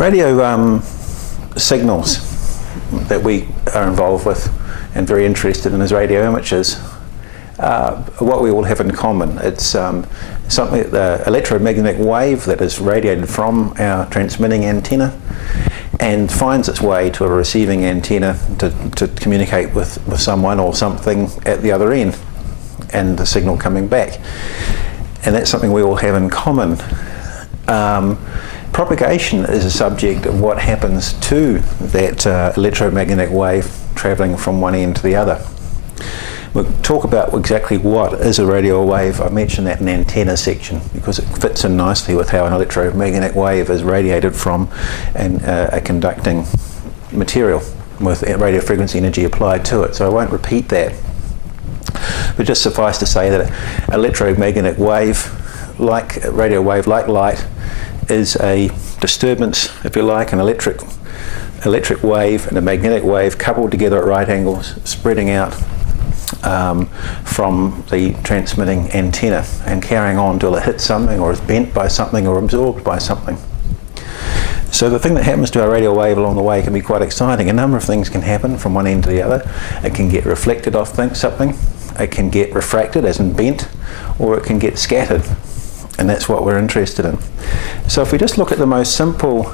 Radio signals that we are involved with and very interested in as radio images, what we all have in common. It's something, the electromagnetic wave that is radiated from our transmitting antenna and finds its way to a receiving antenna to communicate with someone or something at the other end, and the signal coming back. And that's something we all have in common. Propagation is a subject of what happens to that electromagnetic wave travelling from one end to the other. We'll talk about exactly what is a radio wave. I mentioned that in the antenna section because it fits in nicely with how an electromagnetic wave is radiated from a conducting material with radio frequency energy applied to it. So I won't repeat that. But just suffice to say that an electromagnetic wave, like a radio wave, like light, is a disturbance, if you like, an electric wave and a magnetic wave coupled together at right angles, spreading out from the transmitting antenna and carrying on until it hits something or is bent by something or absorbed by something. So the thing that happens to our radio wave along the way can be quite exciting. A number of things can happen from one end to the other. It can get reflected off something, it can get refracted as in bent, or it can get scattered, and that's what we're interested in. So if we just look at the most simple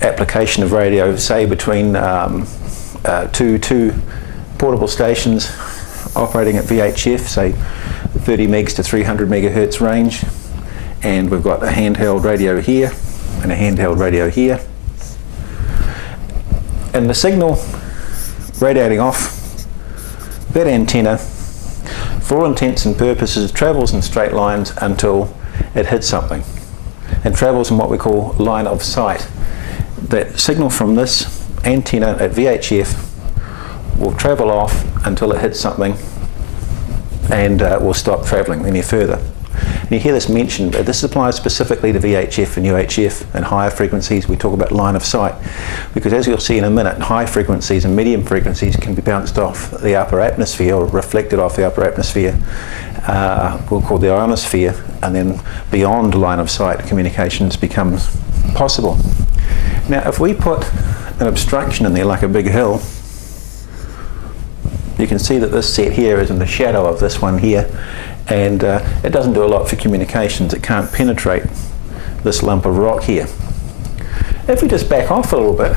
application of radio, say between two portable stations operating at VHF, say 30 megs to 300 megahertz range, and we've got a handheld radio here and a handheld radio here, and the signal radiating off that antenna, for all intents and purposes, travels in straight lines until it hits something, and travels in what we call line of sight. That signal from this antenna at VHF will travel off until it hits something and will stop travelling any further. And you hear this mentioned, but this applies specifically to VHF and UHF and higher frequencies. We talk about line of sight because, as you'll see in a minute, high frequencies and medium frequencies can be bounced off the upper atmosphere or reflected off the upper atmosphere, we'll call the ionosphere, and then beyond line of sight communications becomes possible. Now if we put an obstruction in there like a big hill, you can see that this set here is in the shadow of this one here, and it doesn't do a lot for communications. It can't penetrate this lump of rock here. If we just back off a little bit,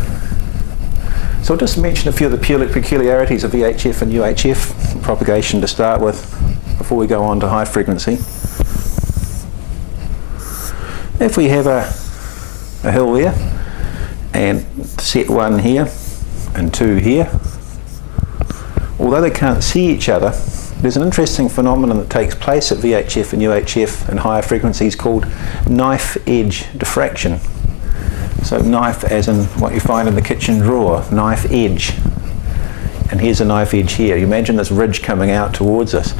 so I'll just mention a few of the peculiarities of VHF and UHF propagation to start with before we go on to high frequency. If we have a hill there, and set 1 here and 2 here, although they can't see each other, there's an interesting phenomenon that takes place at VHF and UHF and higher frequencies called knife edge diffraction. So knife as in what you find in the kitchen drawer, knife edge. And here's a knife edge here. You imagine this ridge coming out towards us.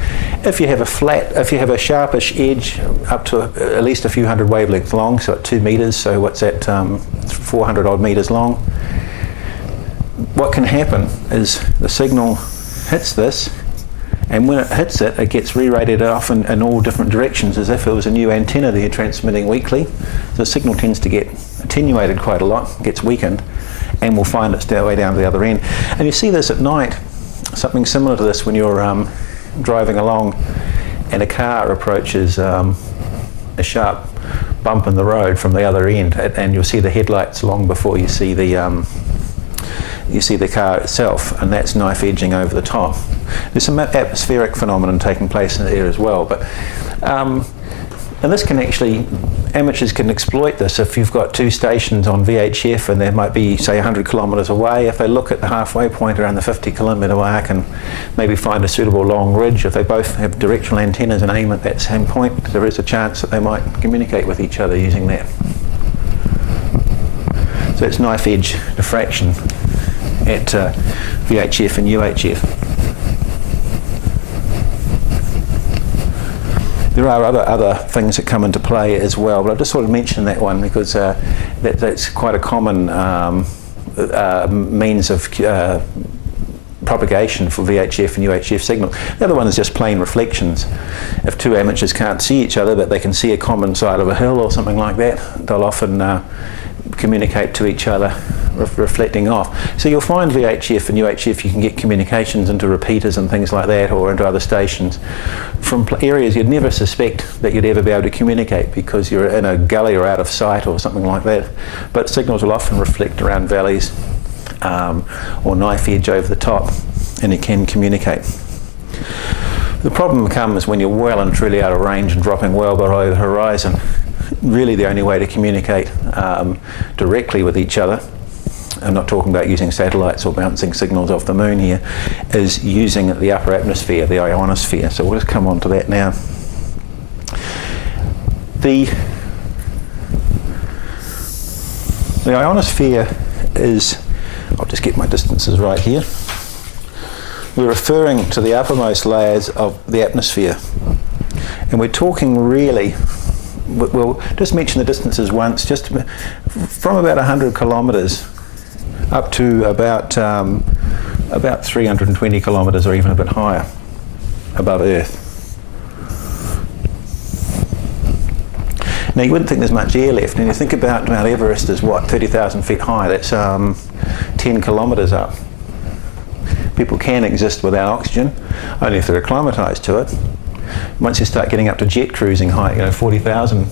If you have a sharpish edge up to at least a few hundred wavelengths long, so at 2 meters, so what's that, 400 odd meters long, what can happen is the signal hits this, and when it hits it, it gets re-radiated off in all different directions as if it was a new antenna that you're transmitting weakly. The signal tends to get attenuated quite a lot, gets weakened, and will find its way down to the other end. And you see this at night, something similar to this when you're driving along and a car approaches a sharp bump in the road from the other end, and you'll see the headlights long before you see the car itself, and that's knife edging over the top. There's some atmospheric phenomenon taking place in there as well, but and this can actually, amateurs can exploit this. If you've got 2 stations on VHF and they might be, say, 100 kilometres away, if they look at the halfway point around the 50-kilometre mark and maybe find a suitable long ridge, if they both have directional antennas and aim at that same point, there is a chance that they might communicate with each other using that. So it's knife edge diffraction at VHF and UHF. There are other things that come into play as well, but I'll just sort of mention that one because that's quite a common means of propagation for VHF and UHF signal. The other one is just plain reflections. If two amateurs can't see each other but they can see a common side of a hill or something like that, they'll often communicate to each other, reflecting off. So you'll find VHF and UHF, you can get communications into repeaters and things like that, or into other stations from areas you'd never suspect that you'd ever be able to communicate, because you're in a gully or out of sight or something like that. But signals will often reflect around valleys or knife edge over the top, and you can communicate. The problem comes when you're well and truly out of range and dropping well below the horizon. Really the only way to communicate directly with each other, I'm not talking about using satellites or bouncing signals off the moon here, is using the upper atmosphere, the ionosphere. So we'll just come on to that now. The ionosphere is, I'll just get my distances right here. We're referring to the uppermost layers of the atmosphere. And we're talking really, we'll just mention the distances once, just from about 100 kilometres up to about 320 kilometres, or even a bit higher above Earth. Now you wouldn't think there's much air left, and you think about Mount Everest is what, 30,000 feet high, that's 10 kilometres up. People can exist without oxygen, only if they're acclimatised to it. Once you start getting up to jet cruising height, 40,000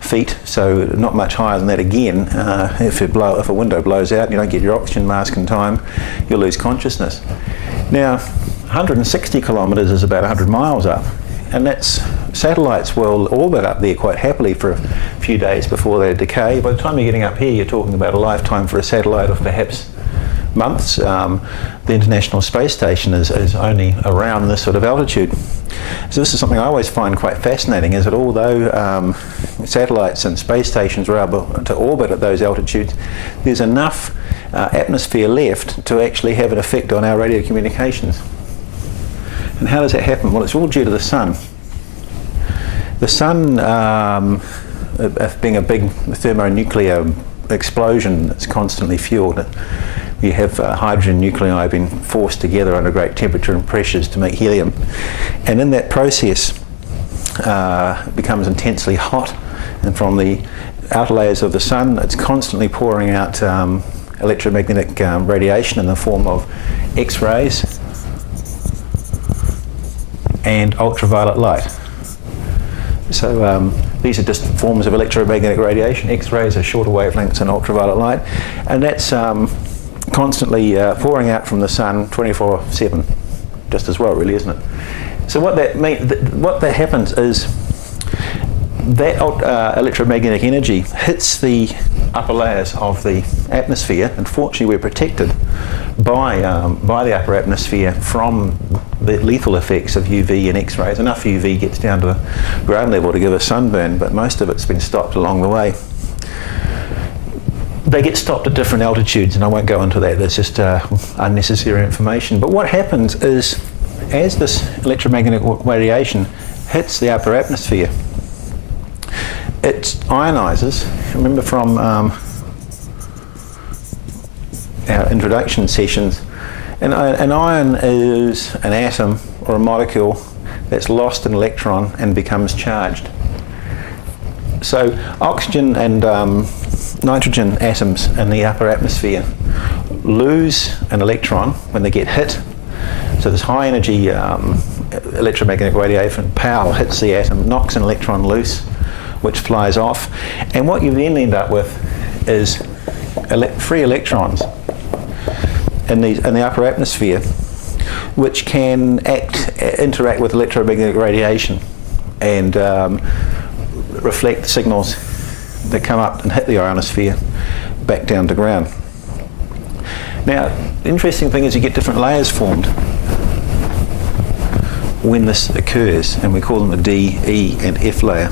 feet, so not much higher than that again, if a window blows out and you don't get your oxygen mask in time, you'll lose consciousness. Now, 160 kilometres is about 100 miles up, and that's, satellites will orbit up there quite happily for a few days before they decay. By the time you're getting up here, you're talking about a lifetime for a satellite of perhaps months. The International Space Station is only around this sort of altitude. So this is something I always find quite fascinating, is that although satellites and space stations are able to orbit at those altitudes, there's enough atmosphere left to actually have an effect on our radio communications. And how does that happen? Well, it's all due to the sun. The sun, being a big thermonuclear explosion that's constantly fueled, you have hydrogen nuclei being forced together under great temperature and pressures to make helium. And in that process, it becomes intensely hot, and from the outer layers of the sun, it's constantly pouring out electromagnetic radiation in the form of X-rays and ultraviolet light. So these are just forms of electromagnetic radiation. X-rays are shorter wavelengths than ultraviolet light, and that's constantly pouring out from the sun 24/7, just as well, really, isn't it? So what that happens is that electromagnetic energy hits the upper layers of the atmosphere. Unfortunately, we're protected by the upper atmosphere from the lethal effects of UV and X-rays. Enough UV gets down to the ground level to give us sunburn, but most of it's been stopped along the way. They get stopped at different altitudes, and I won't go into that, that's just unnecessary information. But what happens is, as this electromagnetic radiation hits the upper atmosphere, it ionizes. Remember from our introduction sessions, an ion is an atom or a molecule that's lost an electron and becomes charged. So oxygen and nitrogen atoms in the upper atmosphere lose an electron when they get hit. So this high energy electromagnetic radiation power hits the atom, knocks an electron loose, which flies off. And what you then end up with is free electrons in the upper atmosphere, which can interact with electromagnetic radiation and reflect signals that come up and hit the ionosphere back down to ground. Now, the interesting thing is you get different layers formed when this occurs, and we call them a D, E and F layer.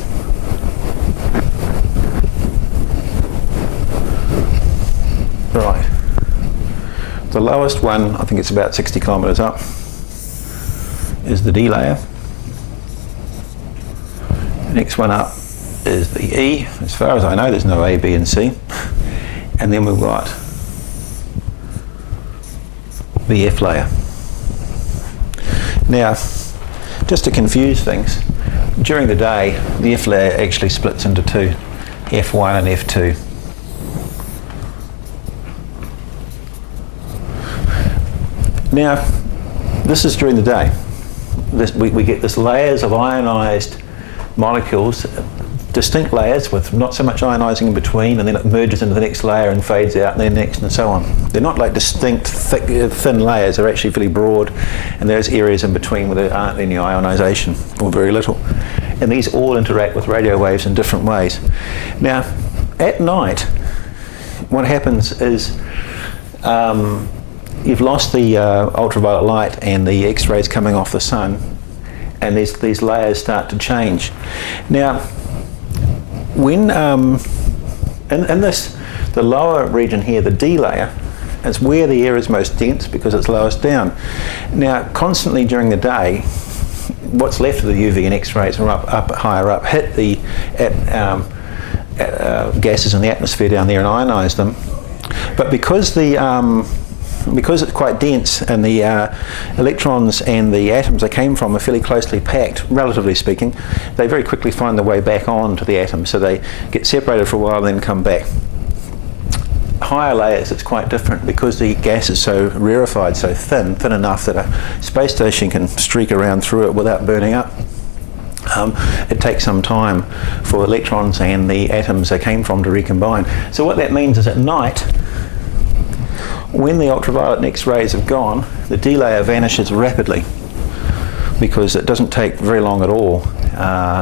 Right. The lowest one, I think it's about 60 kilometres up, is the D layer. The next one up is the E. As far as I know, there's no A, B and C. And then we've got the F layer. Now, just to confuse things, during the day the F layer actually splits into two, F1 and F2. Now, this is during the day. We get this layers of ionised molecules, distinct layers with not so much ionising in between, and then it merges into the next layer and fades out and then next and so on. They're not like distinct thick, thin layers, they're actually fairly broad, and there's areas in between where there aren't any ionisation, or very little. And these all interact with radio waves in different ways. Now, at night, what happens is you've lost the ultraviolet light and the X-rays coming off the sun, and these layers start to change. Now, when in this, the lower region here, the D layer, is where the air is most dense because it's lowest down. Now, constantly during the day, what's left of the UV and X-rays from higher up hit the gases in the atmosphere down there and ionise them. But because it's quite dense and the electrons and the atoms they came from are fairly closely packed, relatively speaking, they very quickly find their way back on to the atom, so they get separated for a while and then come back. Higher layers, it's quite different because the gas is so rarefied, so thin enough that a space station can streak around through it without burning up. It takes some time for electrons and the atoms they came from to recombine. So what that means is at night, when the ultraviolet and X-rays have gone, the D layer vanishes rapidly because it doesn't take very long at all.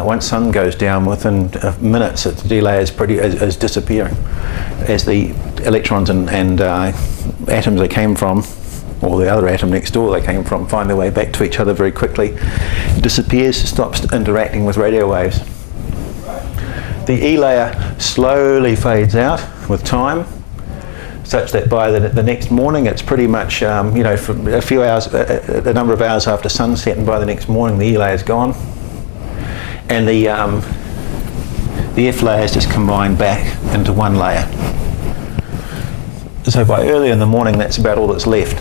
Once sun goes down, within minutes, the D layer is disappearing as the electrons and atoms they came from, or the other atom next door they came from, find their way back to each other very quickly. It disappears, stops interacting with radio waves. The E layer slowly fades out with time, such that by the next morning it's pretty much, for a few hours, a number of hours after sunset, and by the next morning the E layer is gone, and the F layer is just combined back into one layer. So by early in the morning, that's about all that's left.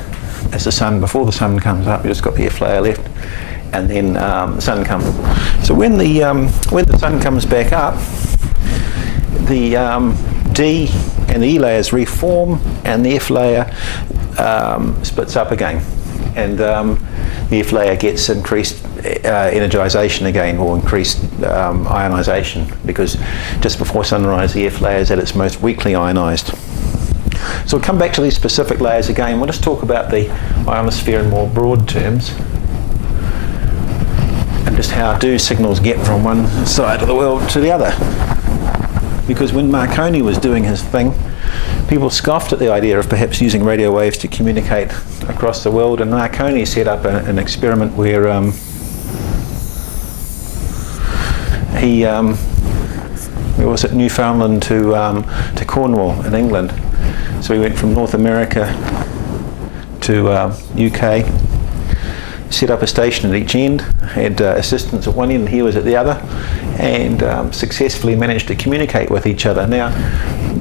As before the sun comes up, you've just got the F layer left, and then the sun comes. So when the sun comes back up, the D and the E layers reform, and the F layer splits up again, and the F layer gets increased energisation again, or increased ionisation, because just before sunrise the F layer is at its most weakly ionised. So we'll come back to these specific layers again. We'll just talk about the ionosphere in more broad terms, and just how do signals get from one side of the world to the other. Because when Marconi was doing his thing, people scoffed at the idea of perhaps using radio waves to communicate across the world, and Marconi set up an experiment where he was at Newfoundland to Cornwall in England. So he went from North America to UK, set up a station at each end, had assistants at one end and he was at the other, and successfully managed to communicate with each other. Now,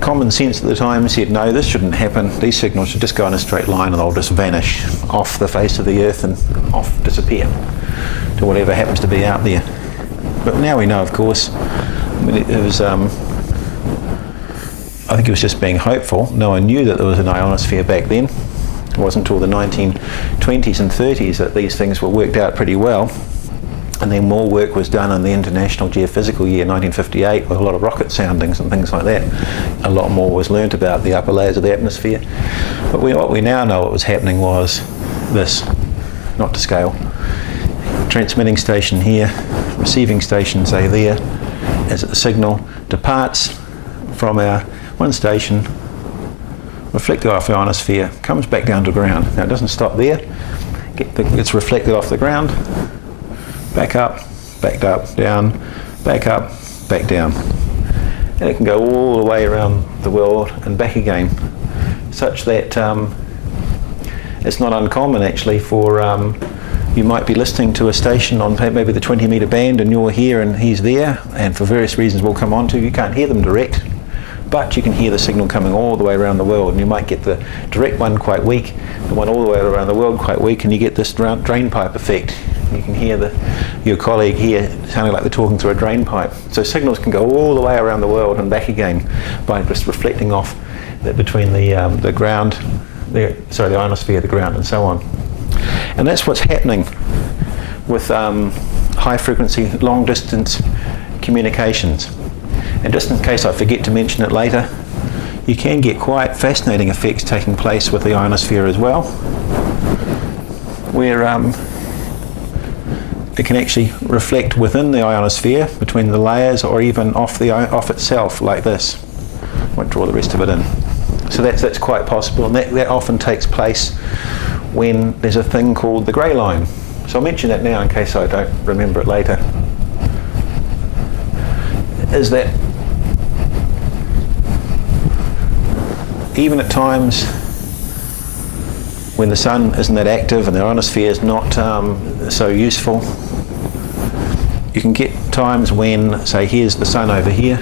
common sense at the time said, no, this shouldn't happen. These signals should just go in a straight line and they'll just vanish off the face of the earth and disappear to whatever happens to be out there. But now we know, of course, it was, I think it was just being hopeful. No one knew that there was an ionosphere back then. It wasn't until the 1920s and 30s that these things were worked out pretty well. And then more work was done in the International Geophysical Year 1958 with a lot of rocket soundings and things like that. A lot more was learnt about the upper layers of the atmosphere. But what we now know what was happening was this, not to scale. Transmitting station here, receiving station, say there, as the signal departs from our one station, reflected off the ionosphere, comes back down to ground. Now it doesn't stop there, it's reflected off the ground, back up, down, back up, back down. And it can go all the way around the world and back again, such that it's not uncommon actually for you might be listening to a station on maybe the 20-metre band and you're here and he's there, and for various reasons we'll come on to, you can't hear them direct, but you can hear the signal coming all the way around the world, and you might get the direct one quite weak, the one all the way around the world quite weak, and you get this drain pipe effect. You can hear your colleague here sounding like they're talking through a drain pipe. So signals can go all the way around the world and back again by just reflecting off between the ground, the ionosphere, the ground, and so on. And that's what's happening with high frequency, long distance communications. And just in case I forget to mention it later, you can get quite fascinating effects taking place with the ionosphere as well, where it can actually reflect within the ionosphere, between the layers, or even off itself, like this. I won't draw the rest of it in. So that's quite possible, and that often takes place when there's a thing called the grey line. So I'll mention that now in case I don't remember it later. Is that even at times when the sun isn't that active and the ionosphere is not so useful, you can get times when, say, here's the sun over here.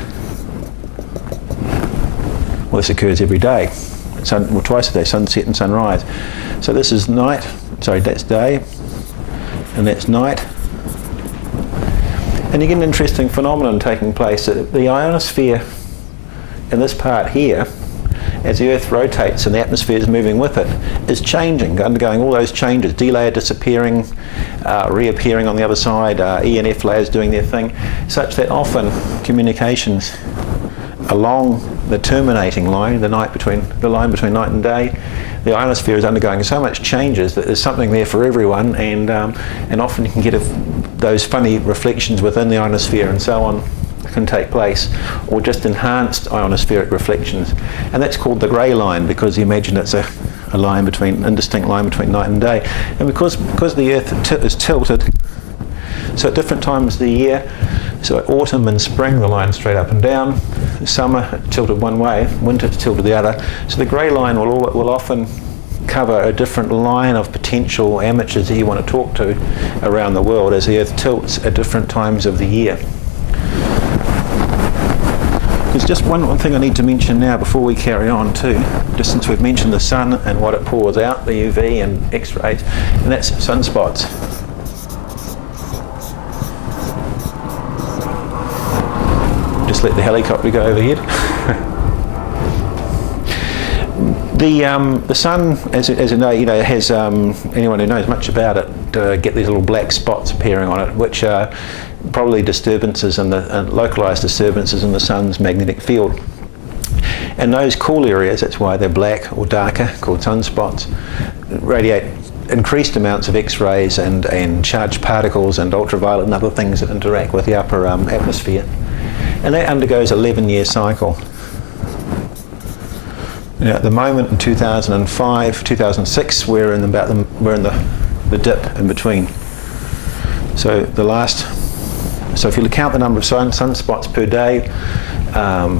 Well, this occurs every day. Twice a day, sunset and sunrise. So this is night, sorry, that's day, and that's night. And you get an interesting phenomenon taking place. The ionosphere in this part here, as the Earth rotates and the atmosphere is moving with it, is changing, undergoing all those changes, D layer disappearing, reappearing on the other side, E and F layers doing their thing, such that often communications along the terminating line, the line between night and day, the ionosphere is undergoing so much changes that there's something there for everyone, and often you can get those funny reflections within the ionosphere and so on can take place, or just enhanced ionospheric reflections, and that's called the grey line, because you imagine it's a line between, indistinct line between night and day. And because the Earth is tilted, so at different times of the year, so at autumn and spring the line's straight up and down, summer tilted one way, winter tilted the other, so the grey line will often cover a different line of potential amateurs that you want to talk to around the world as the Earth tilts at different times of the year. There's just one thing I need to mention now before we carry on too, just since we've mentioned the sun and what it pours out, the UV and X-rays, and that's sunspots. Just let the helicopter go overhead. The sun, as you know, has anyone who knows much about it get these little black spots appearing on it, which are probably disturbances and localized disturbances in the sun's magnetic field. And those cool areas, that's why they're black or darker, called sunspots, radiate increased amounts of X-rays and charged particles and ultraviolet and other things that interact with the upper atmosphere. And that undergoes an 11-year cycle. Now, at the moment in 2005, 2006, we're in the dip in between. So if you count the number of sunspots per day, or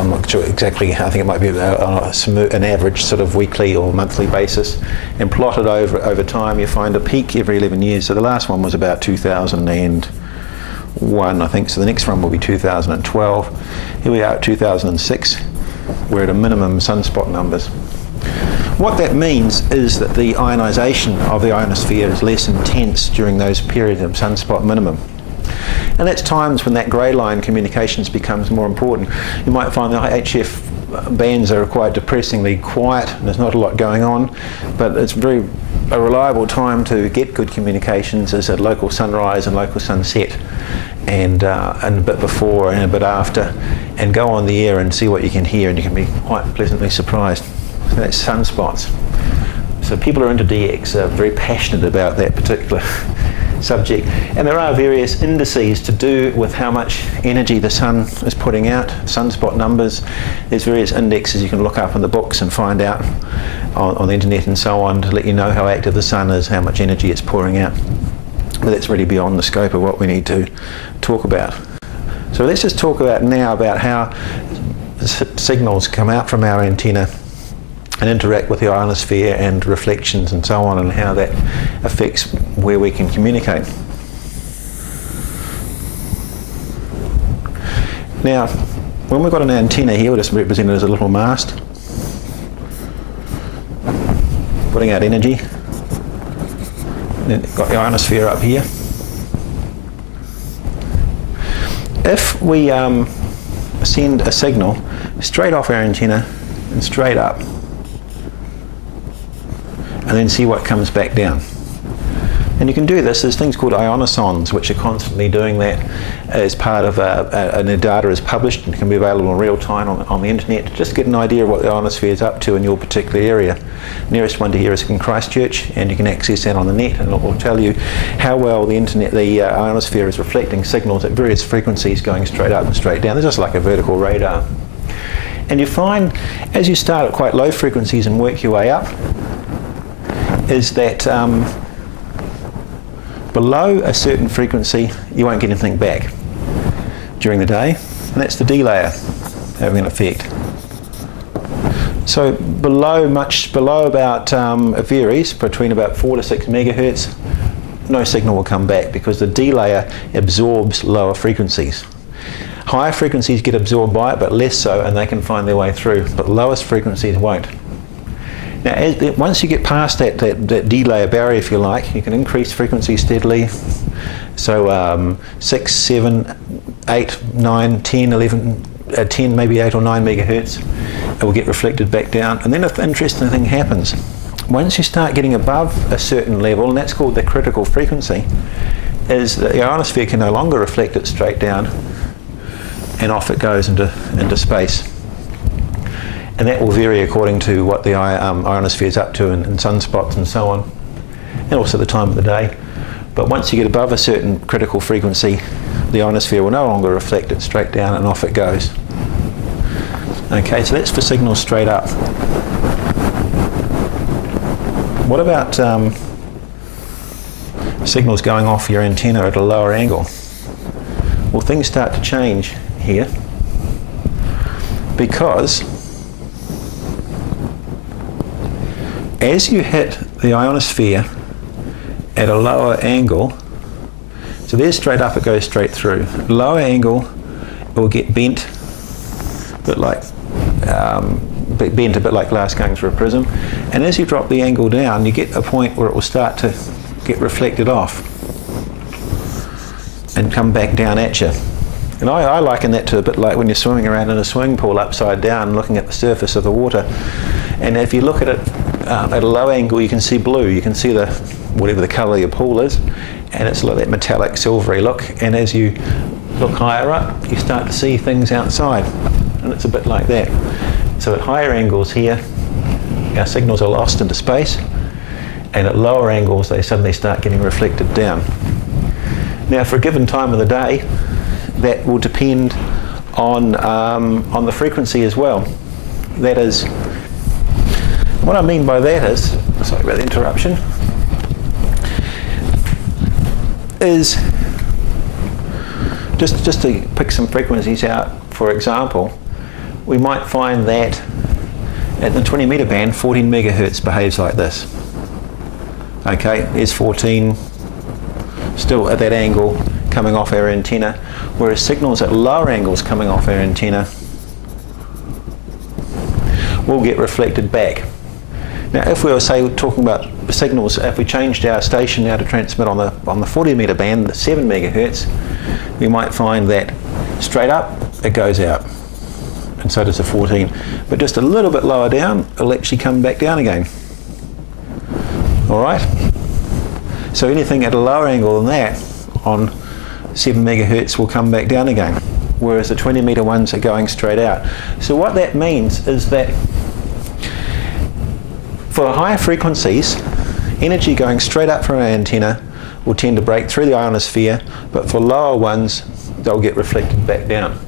I'm not sure exactly, I think it might be an average sort of weekly or monthly basis, and plot it over time, you find a peak every 11 years. So the last one was about 2001, I think, so the next one will be 2012. Here we are at 2006. We're at a minimum sunspot numbers. What that means is that the ionisation of the ionosphere is less intense during those periods of sunspot minimum. And that's times when that grey line communications becomes more important. You might find the HF bands are quite depressingly quiet, and there's not a lot going on, but it's a reliable time to get good communications is at local sunrise and local sunset, and a bit before and a bit after, and go on the air and see what you can hear, and you can be quite pleasantly surprised. So that's sunspots. So people who are into DX are very passionate about that particular subject, and there are various indices to do with how much energy the sun is putting out, sunspot numbers. There's various indexes you can look up in the books and find out on the internet and so on to let you know how active the sun is, how much energy it's pouring out. But that's really beyond the scope of what we need to talk about. So let's just talk about now about how signals come out from our antenna and interact with the ionosphere and reflections and so on, and how that affects where we can communicate. Now, when we've got an antenna here, we'll just represent it as a little mast, putting out energy. Then got the ionosphere up here. If we send a signal straight off our antenna and straight up, and then see what comes back down. And you can do this, there's things called ionosondes which are constantly doing that as part of the data is published and can be available in real time on the internet to just get an idea of what the ionosphere is up to in your particular area. Nearest one to here is in Christchurch, and you can access that on the net, and it will tell you how well the ionosphere is reflecting signals at various frequencies going straight up and straight down. They're just like a vertical radar. And you find as you start at quite low frequencies and work your way up, is that below a certain frequency you won't get anything back during the day, and that's the delayer having an effect. So much below about, it varies between about 4 to 6 megahertz, no signal will come back because the delayer absorbs lower frequencies. Higher frequencies get absorbed by it, but less so, and they can find their way through, but lowest frequencies won't. Now, once you get past that delayer barrier, if you like, you can increase frequency steadily. So 6, 7, 8, 9, 10, 11, 10, maybe 8 or 9 megahertz, it will get reflected back down. And then an interesting thing happens. Once you start getting above a certain level, and that's called the critical frequency, is that the ionosphere can no longer reflect it straight down, and off it goes into space. And that will vary according to what the ionosphere is up to in sunspots and so on, and also the time of the day. But once you get above a certain critical frequency, the ionosphere will no longer reflect it straight down, and off it goes. Okay, so that's for signals straight up. What about signals going off your antenna at a lower angle? Well, things start to change here, because as you hit the ionosphere at a lower angle, so there's straight up, it goes straight through. Lower angle, it will get bent, a bit like glass going through a prism. And as you drop the angle down, you get a point where it will start to get reflected off and come back down at you. And I liken that to a bit like when you're swimming around in a swimming pool upside down, looking at the surface of the water. And if you look at it at a low angle, you can see blue. You can see whatever the colour your pool is, and it's like that metallic silvery look. And as you look higher up, you start to see things outside, and it's a bit like that. So at higher angles here, our signals are lost into space, and at lower angles they suddenly start getting reflected down. Now, for a given time of the day, that will depend on the frequency as well. That is, what I mean by that is, sorry about the interruption, is just to pick some frequencies out. For example, we might find that at the 20 metre band, 14 megahertz behaves like this. Okay, there's 14, still at that angle coming off our antenna, whereas signals at lower angles coming off our antenna will get reflected back. Now, if we were, say, talking about signals, if we changed our station now to transmit on the 40 metre band, the 7 megahertz, we might find that straight up it goes out, and so does the 14. But just a little bit lower down, it'll actually come back down again. All right. So anything at a lower angle than that, on 7 megahertz, will come back down again, whereas the 20 metre ones are going straight out. So what that means is that for higher frequencies, energy going straight up from our antenna will tend to break through the ionosphere, but for lower ones, they'll get reflected back down.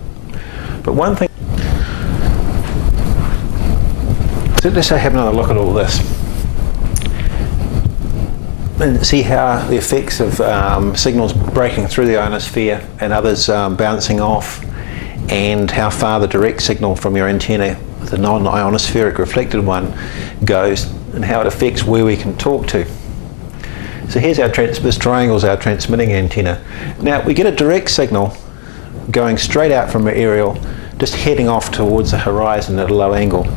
But one thing, so let's have another look at all this and see how the effects of signals breaking through the ionosphere and others bouncing off, and how far the direct signal from your antenna, the non-ionospheric reflected one, goes, and how it affects where we can talk to. So here's this triangle is our transmitting antenna. Now we get a direct signal going straight out from our aerial just heading off towards the horizon at a low angle.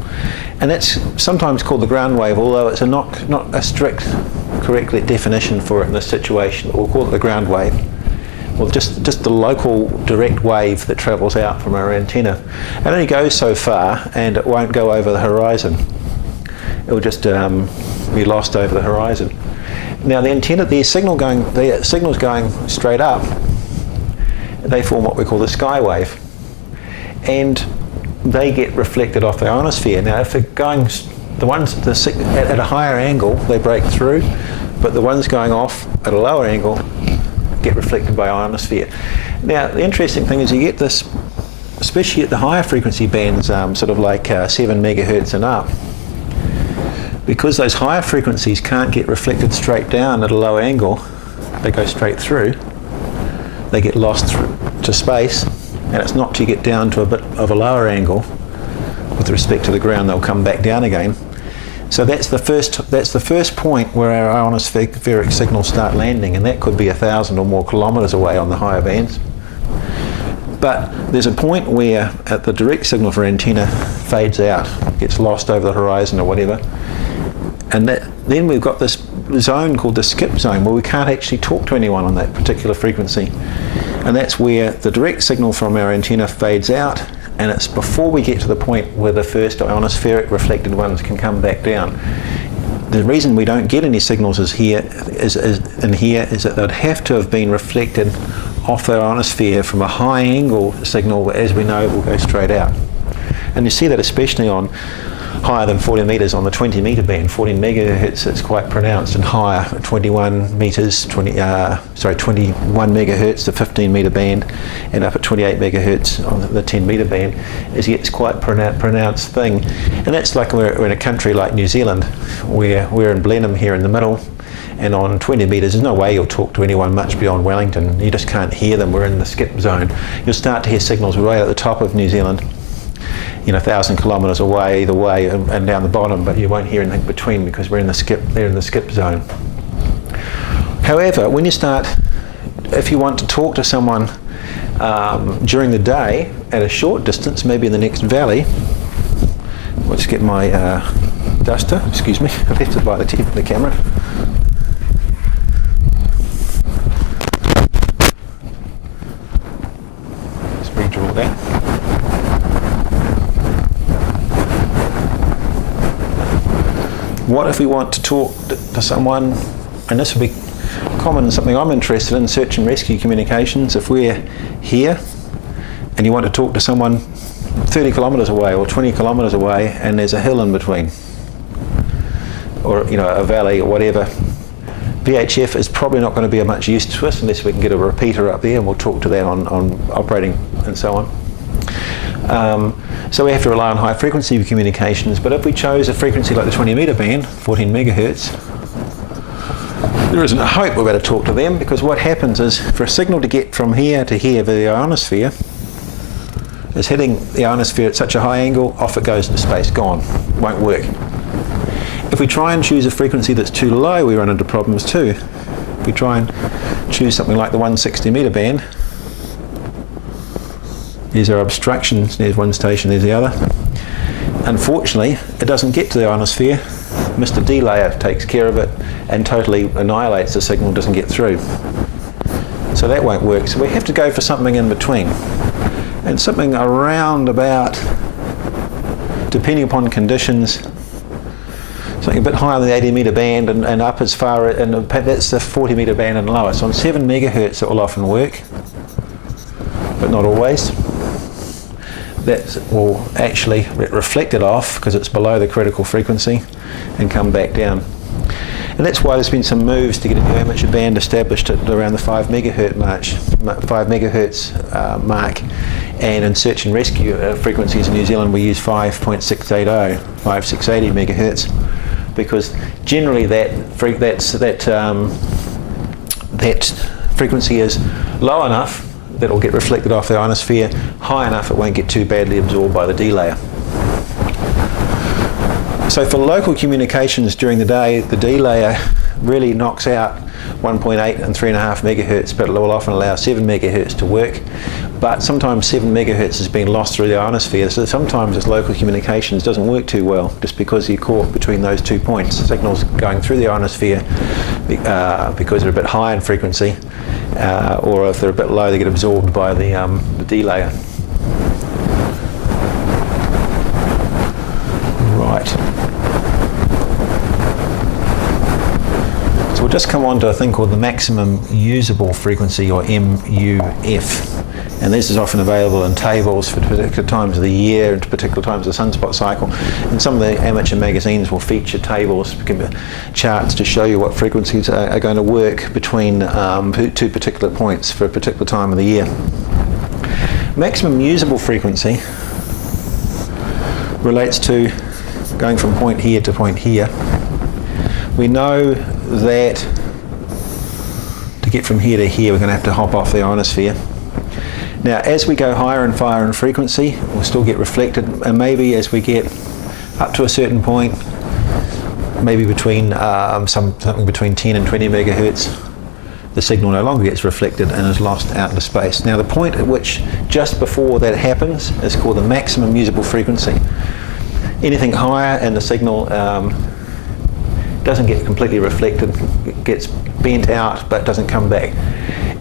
And that's sometimes called the ground wave, although it's not a strict, correct definition for it in this situation. We'll call it the ground wave. Well, just the local direct wave that travels out from our antenna. It only goes so far, and it won't go over the horizon. It will just be lost over the horizon. Now the antenna, the signal's going straight up. They form what we call the sky wave, and they get reflected off the ionosphere. Now, if they're going, at a higher angle, they break through, but the ones going off at a lower angle get reflected by ionosphere. Now, the interesting thing is you get this, especially at the higher frequency bands, sort of like 7 megahertz and up, because those higher frequencies can't get reflected straight down at a low angle, they go straight through, they get lost through to space, and it's not till you get down to a bit of a lower angle with respect to the ground they'll come back down again. So that's the first point where our ionospheric signals start landing, and that could be 1,000 or more kilometres away on the higher bands. But there's a point where the direct signal for antenna fades out, gets lost over the horizon or whatever, and then we've got this zone called the skip zone where we can't actually talk to anyone on that particular frequency. And that's where the direct signal from our antenna fades out, and it's before we get to the point where the first ionospheric reflected ones can come back down. The reason we don't get any signals is that they'd have to have been reflected off the ionosphere from a high angle signal, as we know will go straight out. And you see that especially on higher than 40 metres on the 20 metre band. 14 megahertz, it's quite pronounced, and higher, 21 metres, 21 megahertz, the 15 metre band, and up at 28 megahertz on the 10 metre band, it's quite pronounced thing. And that's like we're in a country like New Zealand, where we're in Blenheim here in the middle, and on 20 metres, there's no way you'll talk to anyone much beyond Wellington. You just can't hear them. We're in the skip zone. You'll start to hear signals right at the top of New Zealand, 1,000 kilometres away either way and down the bottom, but you won't hear anything between because they're in the skip zone. However, when you start, if you want to talk to someone during the day at a short distance, maybe in the next valley, let's get my duster, excuse me, I left it by the camera. Let's redraw that. What if we want to talk to someone, and this would be common, something I'm interested in, search and rescue communications. If we're here and you want to talk to someone 30 kilometres away or 20 kilometres away and there's a hill in between, or a valley or whatever, VHF is probably not going to be of much use to us unless we can get a repeater up there, and we'll talk to that on operating and so on. So we have to rely on high frequency communications, but if we chose a frequency like the 20 metre band, 14 megahertz, there isn't a hope we're going to talk to them, because what happens is for a signal to get from here to here via the ionosphere, is hitting the ionosphere at such a high angle, off it goes into space, gone, won't work. If we try and choose a frequency that's too low, we run into problems too. If we try and choose something like the 160 metre band, there's our obstructions, there's one station, there's the other. Unfortunately, it doesn't get to the ionosphere. Mr. D layer takes care of it and totally annihilates the signal, doesn't get through. So that won't work. So we have to go for something in between. And something around about, depending upon conditions, something a bit higher than the 80 metre band and up as far, and that's the 40 metre band and lower. So on 7 megahertz it will often work, but not always. That will actually reflect it off because it's below the critical frequency and come back down. And that's why there's been some moves to get a new amateur band established at around the 5 megahertz mark. And in search and rescue frequencies in New Zealand, we use 5.680, 5680 megahertz, because generally that frequency is low enough that will get reflected off the ionosphere, high enough it won't get too badly absorbed by the D layer. So for local communications during the day, the D layer really knocks out 1.8 and 3.5 megahertz, but it will often allow 7 megahertz to work. But sometimes 7 megahertz has been lost through the ionosphere, so sometimes this local communications doesn't work too well, just because you're caught between those 2 points. Signals going through the ionosphere because they're a bit high in frequency, or if they're a bit low, they get absorbed by the D layer. Right. So we'll just come on to a thing called the maximum usable frequency, or MUF. And this is often available in tables for particular times of the year and particular times of the sunspot cycle. And some of the amateur magazines will feature tables, charts to show you what frequencies are going to work between 2 particular points for a particular time of the year. Maximum usable frequency relates to going from point here to point here. We know that to get from here to here, we're going to have to hop off the ionosphere. Now, as we go higher and higher in frequency, we'll still get reflected, and maybe as we get up to a certain point, maybe between something between 10 and 20 megahertz, the signal no longer gets reflected and is lost out into space. Now, the point at which just before that happens is called the maximum usable frequency. Anything higher and the signal doesn't get completely reflected, it gets bent out but doesn't come back.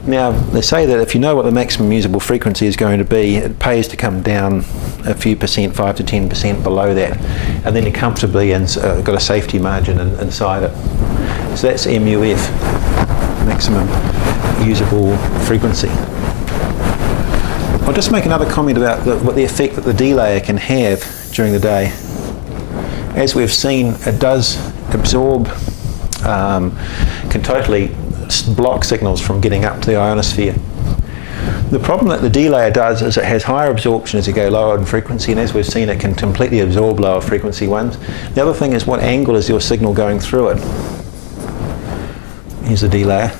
Now, they say that if you know what the maximum usable frequency is going to be, it pays to come down a few percent, 5 to 10% below that, and then you're comfortably got a safety margin inside it. So that's MUF, maximum usable frequency. I'll just make another comment about what the effect that the D layer can have during the day. As we've seen, it does absorb, can totally block signals from getting up to the ionosphere. The problem that the D layer does is it has higher absorption as you go lower in frequency, and as we've seen, it can completely absorb lower frequency ones. The other thing is, what angle is your signal going through it? Here's the D layer.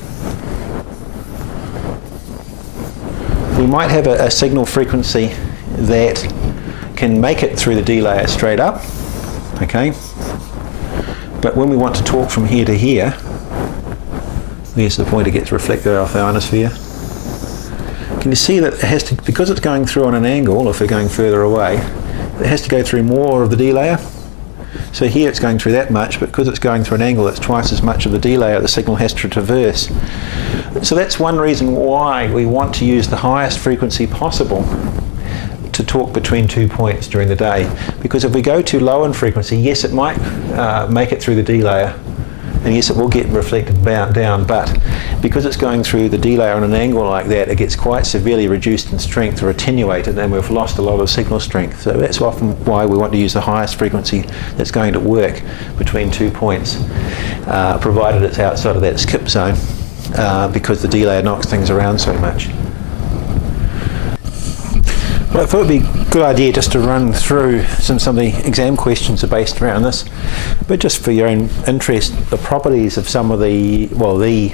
We might have a signal frequency that can make it through the D layer straight up, okay? But when we want to talk from here to here, there's the point it gets reflected off the ionosphere. Can you see that it has to, because it's going through on an angle, if we're going further away, it has to go through more of the D layer. So here it's going through that much, but because it's going through an angle, it's twice as much of the D layer the signal has to traverse. So that's one reason why we want to use the highest frequency possible to talk between 2 points during the day. Because if we go too low in frequency, yes, it might make it through the D layer, and yes, it will get reflected down, but because it's going through the D layer on an angle like that, it gets quite severely reduced in strength or attenuated, and we've lost a lot of signal strength. So that's often why we want to use the highest frequency that's going to work between 2 points, provided it's outside of that skip zone, because the D layer knocks things around so much. Well, I thought it would be a good idea just to run through some of the exam questions are based around this, but just for your own interest, the properties of some of the, well, the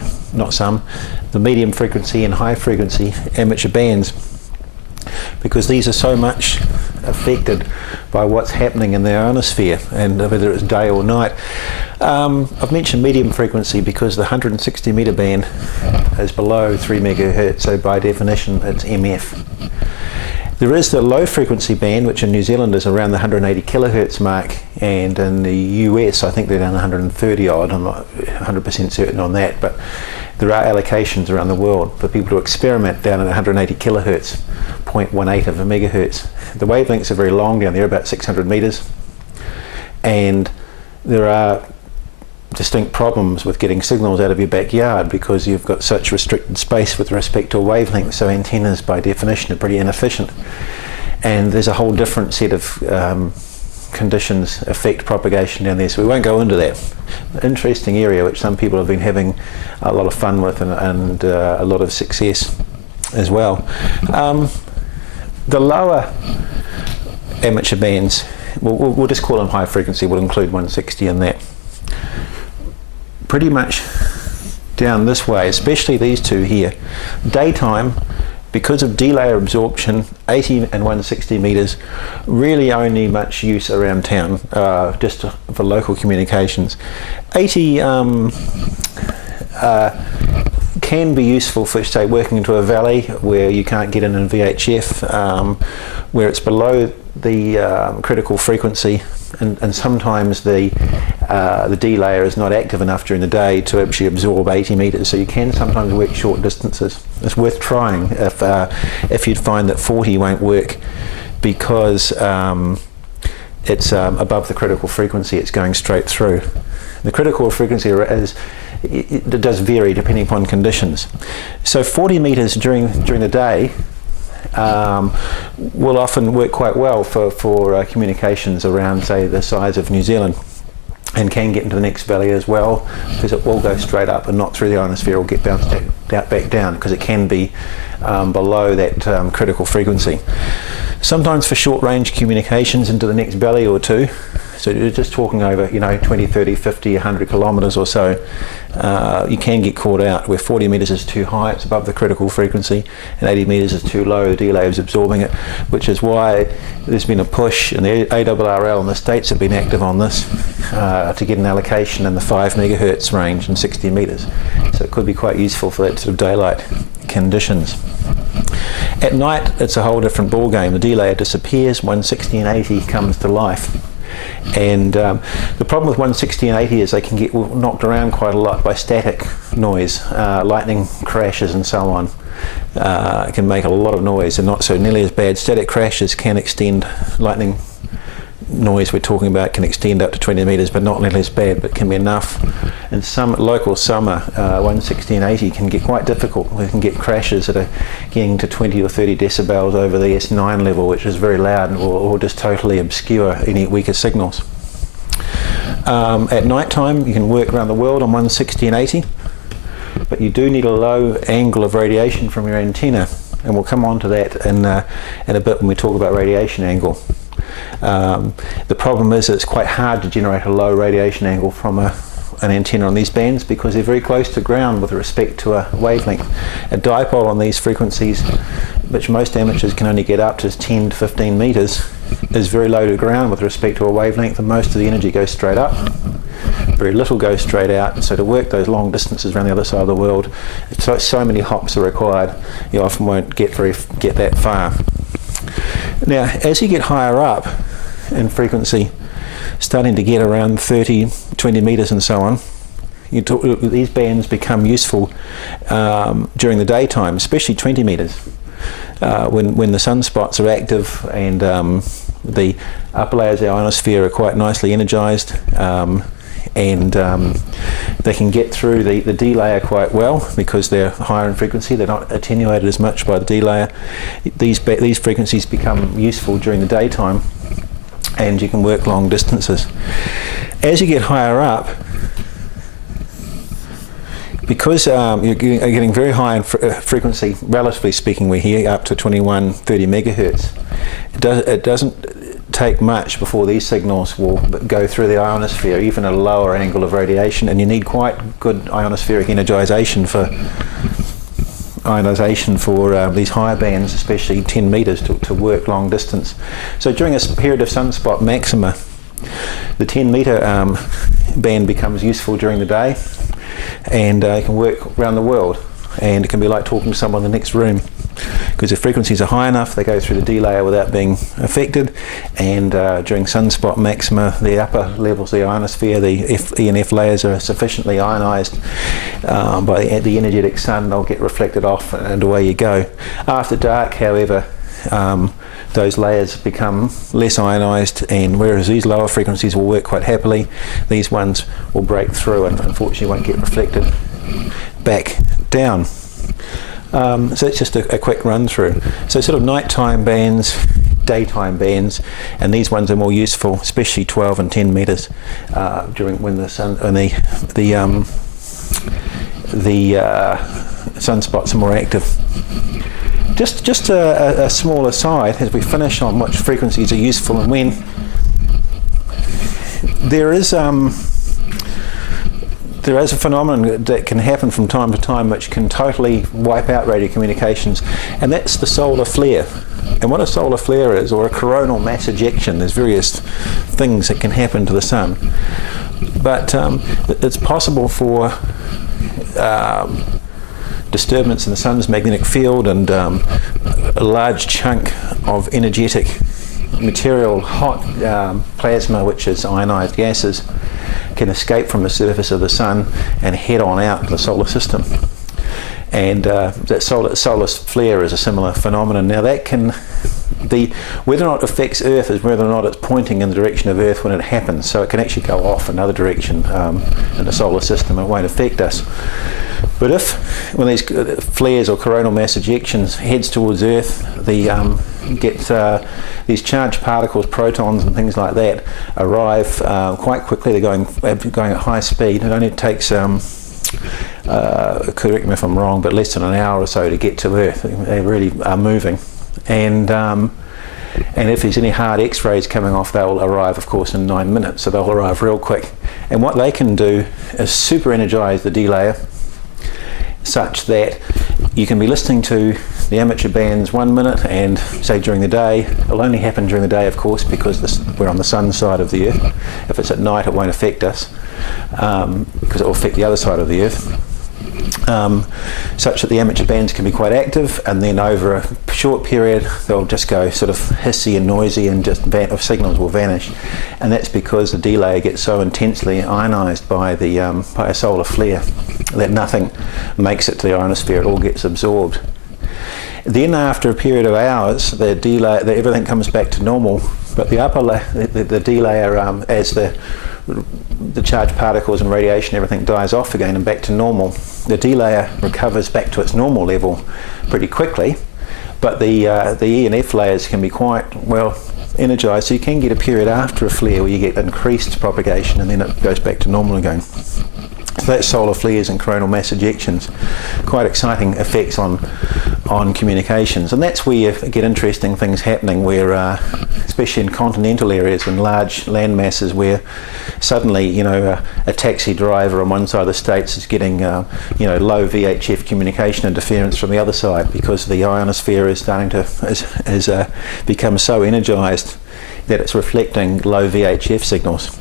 medium frequency and high frequency amateur bands, because these are so much affected by what's happening in the ionosphere, and whether it's day or night. I've mentioned medium frequency because the 160 metre band is below 3 megahertz, so by definition it's MF. There is the low frequency band, which in New Zealand is around the 180 kilohertz mark, and in the US I think they're down 130 odd. I'm not 100% certain on that, but there are allocations around the world for people to experiment down at 180 kilohertz, 0.18 of a megahertz. The wavelengths are very long down there, about 600 meters, and there are distinct problems with getting signals out of your backyard because you've got such restricted space with respect to a wavelength, so antennas by definition are pretty inefficient, and there's a whole different set of conditions affect propagation down there, so we won't go into that. Interesting area which some people have been having a lot of fun with and a lot of success as well. The lower amateur bands, we'll just call them high frequency, we'll include 160 in that. Pretty much down this way, especially these two here. Daytime, because of delayer absorption, 80 and 160 meters really only much use around town, just for local communications. 80 can be useful for, say, working into a valley where you can't get in VHF, where it's below the critical frequency, and sometimes the delayer is not active enough during the day to actually absorb 80 meters, so you can sometimes work short distances. It's worth trying if you'd find that 40 won't work because it's above the critical frequency, it's going straight through. The critical frequency it does vary depending upon conditions. So 40 meters during the day will often work quite well for communications around, say, the size of New Zealand, and can get into the next valley as well, because it will go straight up and not through the ionosphere, or get bounced back down, because it can be below that critical frequency. Sometimes for short range communications into the next valley or two, so you're just talking over 20, 30, 50, 100 kilometres or so, you can get caught out where 40 metres is too high, it's above the critical frequency, and 80 metres is too low, the delayer is absorbing it, which is why there's been a push, and the ARRL and the states have been active on this to get an allocation in the 5 megahertz range and 60 metres. So it could be quite useful for that sort of daylight conditions. At night, it's a whole different ball game. The delayer disappears, 160 and 80 comes to life. And the problem with 160 and 80 is they can get knocked around quite a lot by static noise, lightning crashes and so on. It can make a lot of noise and not so nearly as bad. Static crashes can extend, lightning noise we're talking about can extend up to 20 metres, but not nearly as bad, but can be enough. In some local summer, 160 and 80 can get quite difficult. We can get crashes that are getting to 20 or 30 decibels over the S9 level, which is very loud, or just totally obscure any weaker signals. At night time, you can work around the world on 160 and 80, but you do need a low angle of radiation from your antenna, and we'll come on to that in a bit when we talk about radiation angle. The problem is it's quite hard to generate a low radiation angle from an antenna on these bands, because they're very close to ground with respect to a wavelength. A dipole on these frequencies, which most amateurs can only get up to 10 to 15 meters, is very low to ground with respect to a wavelength, and most of the energy goes straight up. Very little goes straight out, and so to work those long distances around the other side of the world, so many hops are required, you often won't get that far. Now, as you get higher up in frequency, starting to get around 30, 20 meters and so on, these bands become useful during the daytime, especially 20 meters, when the sunspots are active and the upper layers of the ionosphere are quite nicely energized, and they can get through the delayer quite well because they're higher in frequency. They're not attenuated as much by the delayer. These frequencies become useful during the daytime, and you can work long distances. As you get higher up, because you're getting very high in frequency, relatively speaking, we're here up to 21, 30 megahertz. It doesn't take much before these signals will go through the ionosphere, even at a lower angle of radiation, and you need quite good ionospheric ionization for these higher bands, especially 10 meters, to work long distance. So during a period of sunspot maxima, the 10 meter band becomes useful during the day, and it can work around the world, and it can be like talking to someone in the next room, because if frequencies are high enough, they go through the delayer without being affected, and during sunspot maxima, the upper levels of the ionosphere, the E and F layers are sufficiently ionized by the energetic sun, they'll get reflected off and away you go. After dark, however, those layers become less ionized, and whereas these lower frequencies will work quite happily, these ones will break through and unfortunately won't get reflected back down. So it's just a quick run through. So sort of nighttime bands, daytime bands, and these ones are more useful, especially 12 and 10 meters when the sun and the sunspots are more active. Just a small aside as we finish on which frequencies are useful and when. There there is a phenomenon that can happen from time to time which can totally wipe out radio communications, and that's the solar flare. And what a solar flare is, or a coronal mass ejection, there's various things that can happen to the sun. But it's possible for disturbance in the sun's magnetic field and a large chunk of energetic material, hot plasma, which is ionized gases, can escape from the surface of the sun and head on out to the solar system. And that solar flare is a similar phenomenon. Now that can, whether or not it affects Earth is whether or not it's pointing in the direction of Earth when it happens. So it can actually go off another direction in the solar system. It won't affect us. But if, when these flares or coronal mass ejections heads towards Earth, these charged particles, protons and things like that, arrive quite quickly. They're going at high speed. It only takes, correct me if I'm wrong, but less than an hour or so to get to Earth. They really are moving. And if there's any hard X-rays coming off, they'll arrive, of course, in 9 minutes. So they'll arrive real quick. And what they can do is super energize the D layer, such that you can be listening to the amateur bands 1 minute and say during the day. It'll only happen during the day, of course, because we're on the sun side of the Earth. If it's at night, it won't affect us because it will affect the other side of the Earth. Such that the amateur bands can be quite active, and then over a short period they'll just go sort of hissy and noisy, and just signals will vanish. And that's because the D layer gets so intensely ionized by a solar flare that nothing makes it to the ionosphere. It all gets absorbed. Then after a period of hours, the D layer, everything comes back to normal, but the upper layer, the D layer, as the charged particles and radiation, everything dies off again and back to normal. The D layer recovers back to its normal level pretty quickly, but the E and F layers can be quite well energized, so you can get a period after a flare where you get increased propagation and then it goes back to normal again. So that's solar flares and coronal mass ejections. Quite exciting effects on communications, and that's where you get interesting things happening, where especially in continental areas and large land masses, where suddenly a taxi driver on one side of the states is getting low VHF communication interference from the other side, because the ionosphere is starting to become so energized that it's reflecting low VHF signals.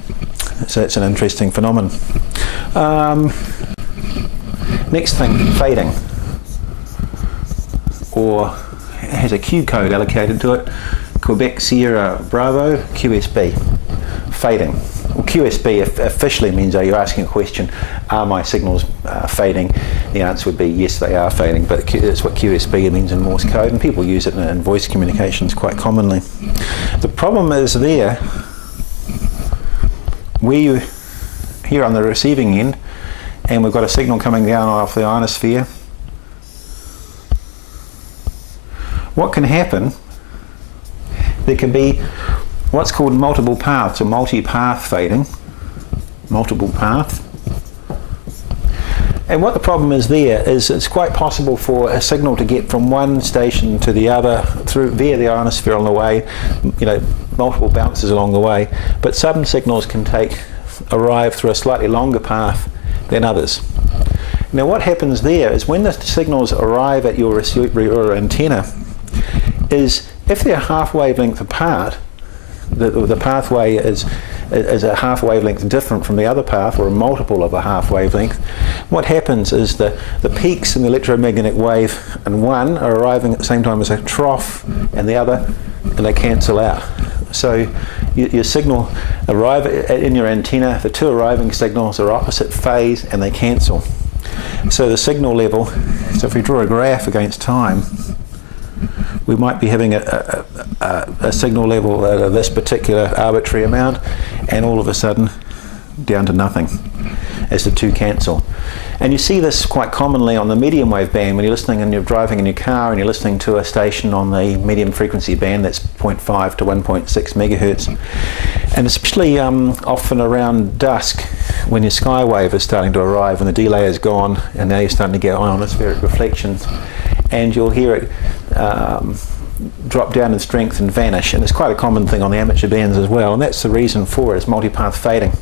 So it's an interesting phenomenon. Next thing, fading, or has a Q code allocated to it, Quebec Sierra Bravo QSB. Fading. Well, QSB officially means, are you asking a question, are my signals fading? The answer would be yes, they are fading, but that's what QSB means in Morse code, and people use it in voice communications quite commonly. The problem is there, where you here on the receiving end, and we've got a signal coming down off the ionosphere. What can happen, there can be what's called multiple paths, or multi-path fading, multiple path. And what the problem is there is it's quite possible for a signal to get from one station to the other via the ionosphere on the way, multiple bounces along the way, but some signals can arrive through a slightly longer path than others. Now what happens there is when the signals arrive at your antenna, is if they're half wavelength apart, the pathway is a half wavelength different from the other path, or a multiple of a half wavelength, what happens is the peaks in the electromagnetic wave in one are arriving at the same time as a trough and the other, and they cancel out. So your signal arrive in your antenna, the two arriving signals are opposite phase and they cancel. So the signal level, so if we draw a graph against time, we might be having a signal level at this particular arbitrary amount, and all of a sudden down to nothing as the two cancel. And you see this quite commonly on the medium wave band when you're listening and you're driving in your car and you're listening to a station on the medium frequency band that's 0.5 to 1.6 megahertz. And especially often around dusk, when your skywave is starting to arrive and the delay is gone, and now you're starting to get ionospheric reflections, and you'll hear it drop down in strength and vanish, and it's quite a common thing on the amateur bands as well, and that's the reason for it, is multipath fading.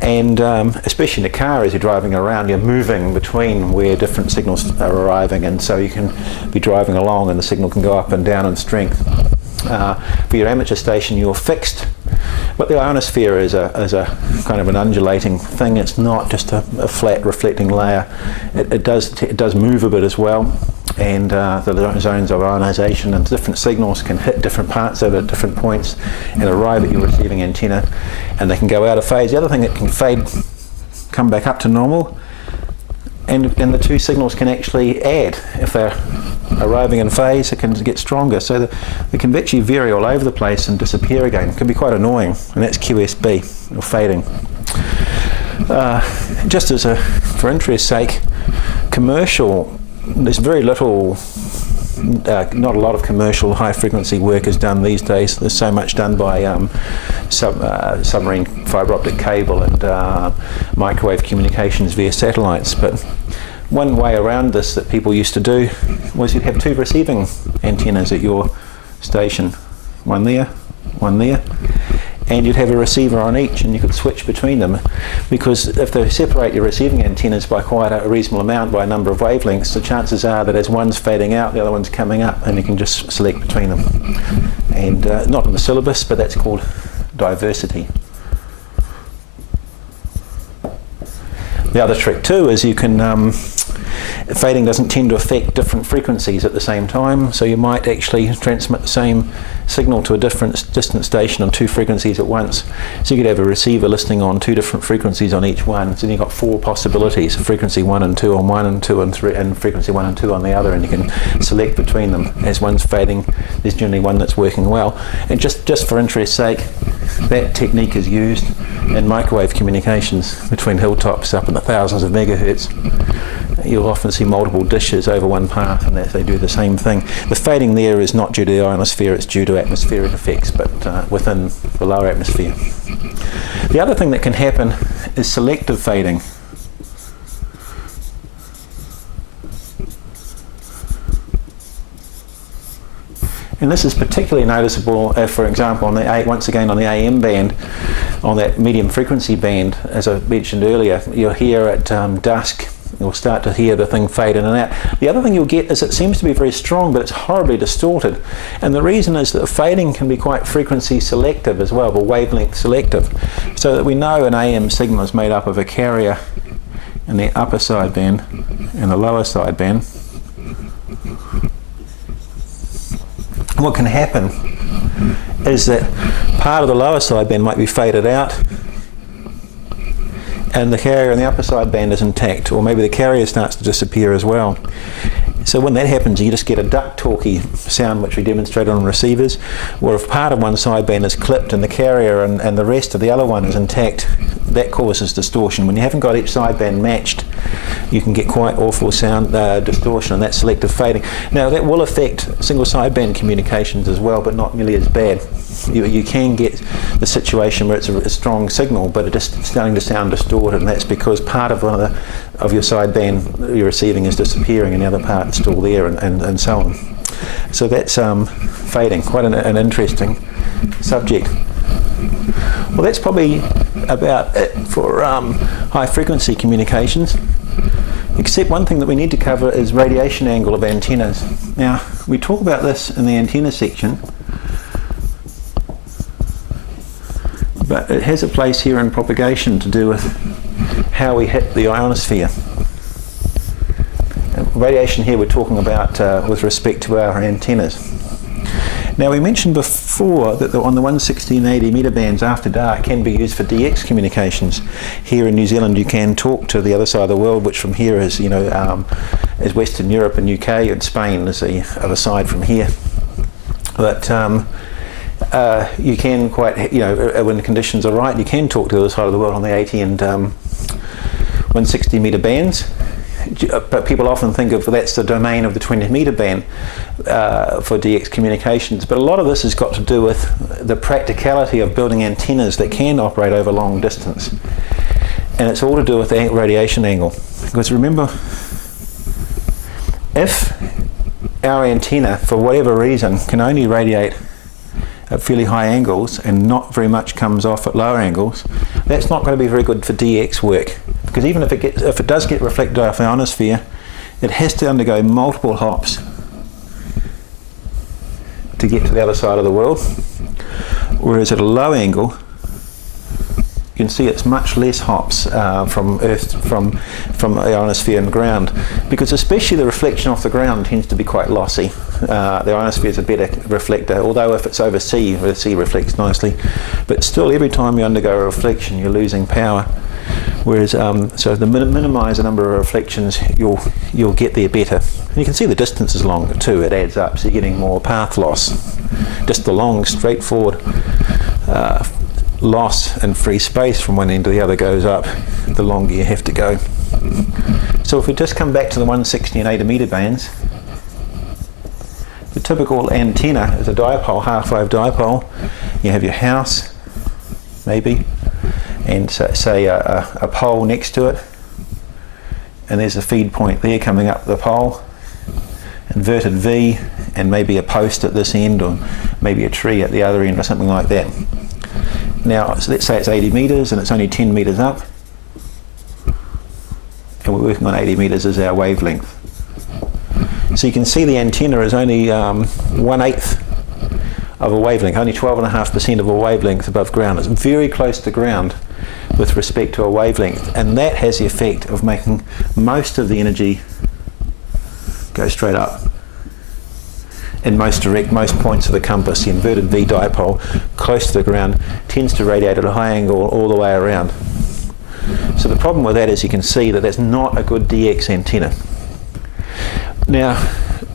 And especially in a car, as you're driving around, you're moving between where different signals are arriving, and so you can be driving along and the signal can go up and down in strength. For your amateur station, you're fixed, but the ionosphere is a kind of an undulating thing. It's not just a flat reflecting layer. It does move a bit as well, and the zones of ionization and different signals can hit different parts of it at different points and arrive at your receiving antenna, and they can go out of phase. The other thing, that can fade, come back up to normal, and the two signals can actually add. If they're arriving in phase, it can get stronger, so they can actually vary all over the place and disappear again. It can be quite annoying, and that's QSB, or fading. Just as for interest's sake, commercial, there's very little, not a lot of commercial high frequency work is done these days. There's so much done by submarine fibre optic cable and microwave communications via satellites. But one way around this that people used to do was you'd have two receiving antennas at your station, one there, and you'd have a receiver on each, and you could switch between them, because if they separate your receiving antennas by quite a reasonable amount, by a number of wavelengths, the chances are that as one's fading out, the other one's coming up, and you can just select between them. And not in the syllabus, but that's called diversity. The other trick too is you can, fading doesn't tend to affect different frequencies at the same time, so you might actually transmit the same signal to a different distant station on two frequencies at once. So you could have a receiver listening on two different frequencies on each one, so then you've got four possibilities: frequency 1 and 2 on one, and 2 and 3, and frequency 1 and 2 on the other, and you can select between them. As one's fading, there's generally one that's working well. And just for interest's sake, that technique is used in microwave communications between hilltops up in the thousands of megahertz. You'll often see multiple dishes over one path, and they do the same thing. The fading there is not due to the ionosphere, it's due to atmospheric effects, but within the lower atmosphere. The other thing that can happen is selective fading. And this is particularly noticeable, for example, on the once again on the AM band, on that medium frequency band. As I mentioned earlier, you'll hear at dusk, you'll start to hear the thing fade in and out. The other thing you'll get is it seems to be very strong, but it's horribly distorted. And the reason is that the fading can be quite frequency selective as well, or wavelength selective. So that we know an AM signal is made up of a carrier in the upper sideband and the lower sideband. What can happen is that part of the lower sideband might be faded out, and the carrier in the upper sideband is intact, or maybe the carrier starts to disappear as well. So when that happens, you just get a duck talky sound, which we demonstrated on receivers, where if part of one sideband is clipped and the carrier and the rest of the other one is intact, that causes distortion. When you haven't got each sideband matched, you can get quite awful sound distortion, and that's selective fading. Now that will affect single sideband communications as well, but not nearly as bad. You can get the situation where it's a strong signal, but it's just starting to sound distorted, and that's because part of one of your sideband you're receiving is disappearing, and the other part is still there, and so on. So that's fading, quite an interesting subject. Well, that's probably about it for high frequency communications, except one thing that we need to cover is radiation angle of antennas. Now, we talk about this in the antenna section, but it has a place here in propagation to do with how we hit the ionosphere. And radiation here we're talking about with respect to our antennas. Now, we mentioned before that on the 160 and 80 metre bands after dark can be used for DX communications. Here in New Zealand you can talk to the other side of the world, which from here is, is Western Europe and UK, and Spain is the other side from here. But you can quite, when the conditions are right, you can talk to the other side of the world on the 80 and 160 metre bands. But people often think of that's the domain of the 20 metre band for DX communications. But a lot of this has got to do with the practicality of building antennas that can operate over long distance. And it's all to do with the radiation angle. Because remember, if our antenna, for whatever reason, can only radiate at fairly high angles and not very much comes off at lower angles, that's not going to be very good for DX work, because even if it does get reflected off the ionosphere, it has to undergo multiple hops to get to the other side of the world, whereas at a low angle you can see it's much less hops from Earth, from the ionosphere and ground, because especially the reflection off the ground tends to be quite lossy. The ionosphere is a better reflector, although if it's over sea, the sea reflects nicely, but still every time you undergo a reflection you're losing power. Whereas, so to minimise the number of reflections, you'll get there better. And you can see the distance is longer too, it adds up, so you're getting more path loss. Just the long, straightforward loss and free space from one end to the other goes up, the longer you have to go. So if we just come back to the 160 and 80 metre bands, the typical antenna is a dipole, half-wave dipole. You have your house, maybe, and say a pole next to it, and there's a feed point there coming up the pole, inverted V, and maybe a post at this end, or maybe a tree at the other end, or something like that. Now, so let's say it's 80 metres and it's only 10 metres up, and we're working on 80 metres as our wavelength. So you can see the antenna is only 1/8 of a wavelength, only 12.5% of a wavelength above ground. It's very close to ground with respect to a wavelength, and that has the effect of making most of the energy go straight up in most points of the compass. The inverted V dipole close to the ground tends to radiate at a high angle all the way around. So the problem with that is you can see that that's not a good DX antenna. Now,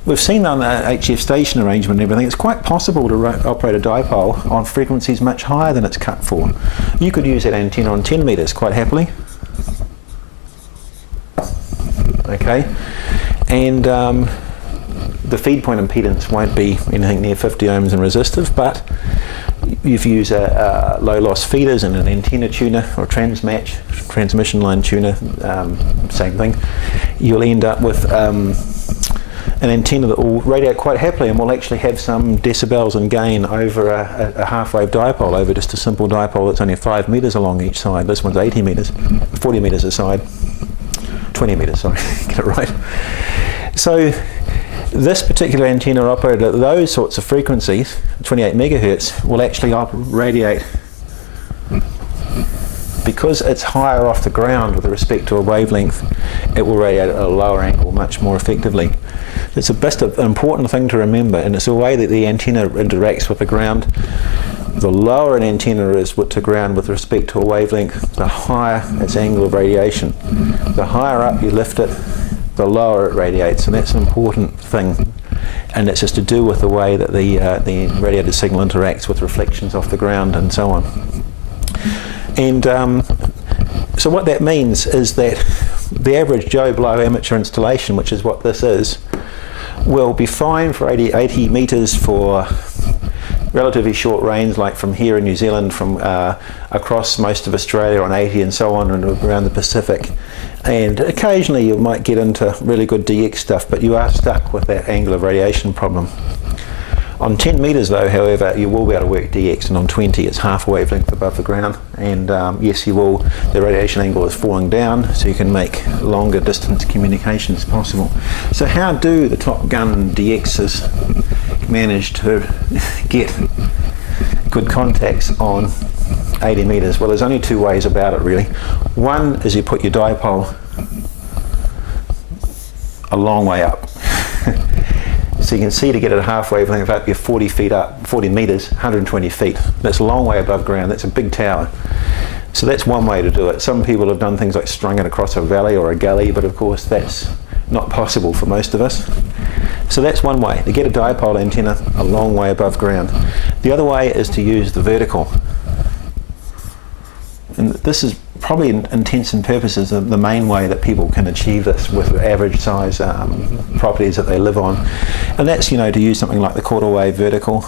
we've seen on the HF station arrangement and everything, it's quite possible to operate a dipole on frequencies much higher than it's cut for. You could use that antenna on 10 metres quite happily. Okay, and the feed point impedance won't be anything near 50 ohms and resistive, but if you use a low loss feeders and an antenna tuner or transmission line tuner, same thing, you'll end up with an antenna that will radiate quite happily and will actually have some decibels and gain over a half-wave dipole, over just a simple dipole that's only 5 metres along each side. This one's 80 metres, 40 metres a side, 20 metres, sorry, get it right. So this particular antenna operated at those sorts of frequencies, 28 megahertz, will actually radiate, because it's higher off the ground with respect to a wavelength, it will radiate at a lower angle much more effectively. It's just an important thing to remember, and it's the way that the antenna interacts with the ground. The lower an antenna is to ground with respect to a wavelength, the higher its angle of radiation. The higher up you lift it, the lower it radiates, and that's an important thing. And it's just to do with the way that the radiated signal interacts with reflections off the ground and so on. And so what that means is that the average Joe Blow amateur installation, which is what this is, will be fine for 80 metres for relatively short range, like from here in New Zealand, from across most of Australia on 80 and so on, and around the Pacific. And occasionally you might get into really good DX stuff, but you are stuck with that angle of radiation problem. On 10 metres though, however, you will be able to work DX, and on 20 it's half a wavelength above the ground, and yes, you will, the radiation angle is falling down, so you can make longer distance communications possible. So how do the Top Gun DXs manage to get good contacts on 80 metres? Well, there's only two ways about it really. One is you put your dipole a long way up. So you can see, to get it a half wavelength up, you're 40 feet up, 40 metres, 120 feet. That's a long way above ground, that's a big tower. So that's one way to do it. Some people have done things like strung it across a valley or a gully, but of course that's not possible for most of us. So that's one way, to get a dipole antenna a long way above ground. The other way is to use the vertical. And this is probably, in intents and purposes, the main way that people can achieve this with average size properties that they live on. And that's, you know, to use something like the quarter wave vertical,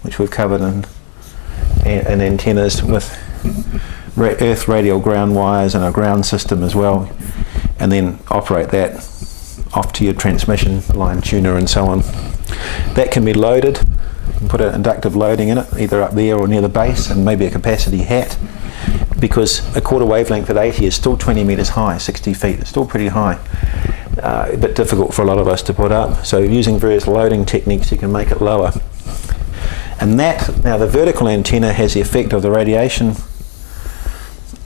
which we've covered in antennas, with earth radial ground wires and a ground system as well, and then operate that off to your transmission line tuner and so on. That can be loaded and put an inductive loading in it, either up there or near the base, and maybe a capacity hat, because a quarter wavelength at 80 is still 20 metres high, 60 feet, it's still pretty high. A bit difficult for a lot of us to put up, so using various loading techniques you can make it lower. And that, now the vertical antenna has the effect of the radiation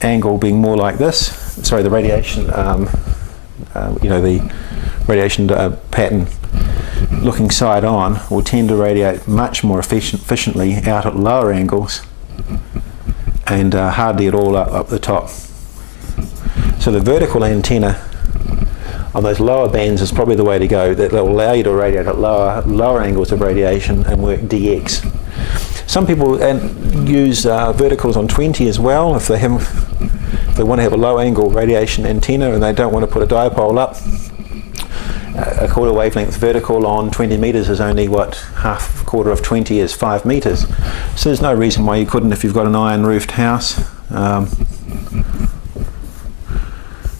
angle being more like this, sorry, the radiation, the radiation pattern looking side on will tend to radiate much more efficiently out at lower angles and hardly at all up the top. So the vertical antenna on those lower bands is probably the way to go. That will allow you to radiate at lower angles of radiation and work DX. Some people use verticals on 20 as well if they want to have a low angle radiation antenna and they don't want to put a dipole up. A quarter wavelength vertical on 20 metres is only what, half quarter of 20 is 5 metres. So there's no reason why you couldn't if you've got an iron roofed house.